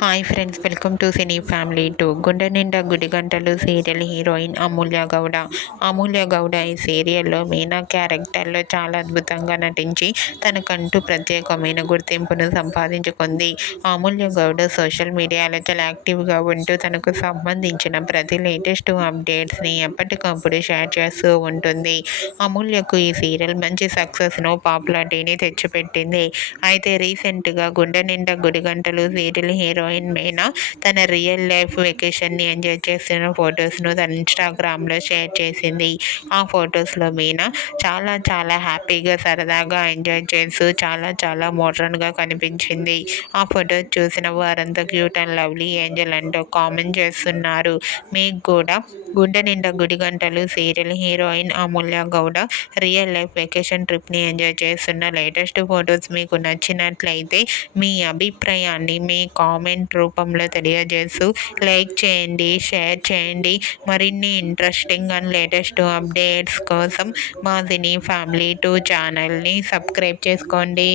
Hi friends, welcome to cine family two. గుండె నిండా గుడి గంటలు సీరియల్ హీరోయిన్ అమూల్య గౌడ. అమూల్య గౌడ ఈ సీరియల్లో మీనా క్యారెక్టర్లో చాలా అద్భుతంగా నటించి తనకంటూ ప్రత్యేకమైన గుర్తింపును సంపాదించుకుంది. అమూల్య గౌడ సోషల్ మీడియాలో చాలా యాక్టివ్గా ఉంటూ తనకు సంబంధించిన ప్రతి లేటెస్ట్ అప్డేట్స్ని ఎప్పటికప్పుడు షేర్ చేస్తూ ఉంటుంది. అమూల్యకు ఈ సీరియల్ మంచి సక్సెస్ను, పాపులారిటీని తెచ్చిపెట్టింది. అయితే రీసెంట్గా గుండె నిండా గుడి గంటలు సీరియల్ హీరోయిన్ మీనా తన రియల్ లైఫ్ వెకేషన్ని ఎంజాయ్ చేసిన ఫొటోస్ను తన ఇన్స్టాగ్రామ్లో షేర్ చేసింది. ఆ ఫొటోస్లో మీనా చాలా చాలా హ్యాపీగా, సరదాగా ఎంజాయ్ చేస్తూ చాలా మోడ్రన్గా కనిపించింది. ఆ ఫొటోస్ చూసిన వారంతా క్యూట్ అండ్ లవ్లీ ఏంజల్ అంటూ కామెంట్ చేస్తున్నారు. మీకు కూడా గుండె నిండా గుడి గంటలు సీరియల్ హీరోయిన్ అమూల్య గౌడ రియల్ లైఫ్ వెకేషన్ ట్రిప్ని ఎంజాయ్ చేస్తున్న లేటెస్ట్ ఫొటోస్ మీకు నచ్చినట్లయితే మీ అభిప్రాయాన్ని మీ కామెంట్ రూపంలో తెలియజేస్తూ లైక్ చేయండి, షేర్ చేయండి. మరిన్ని ఇంట్రెస్టింగ్ అండ్ లేటెస్ట్ అప్డేట్స్ కోసం మా సినీ ఫ్యామిలీ 2 ఛానల్ని సబ్స్క్రైబ్ చేసుకోండి.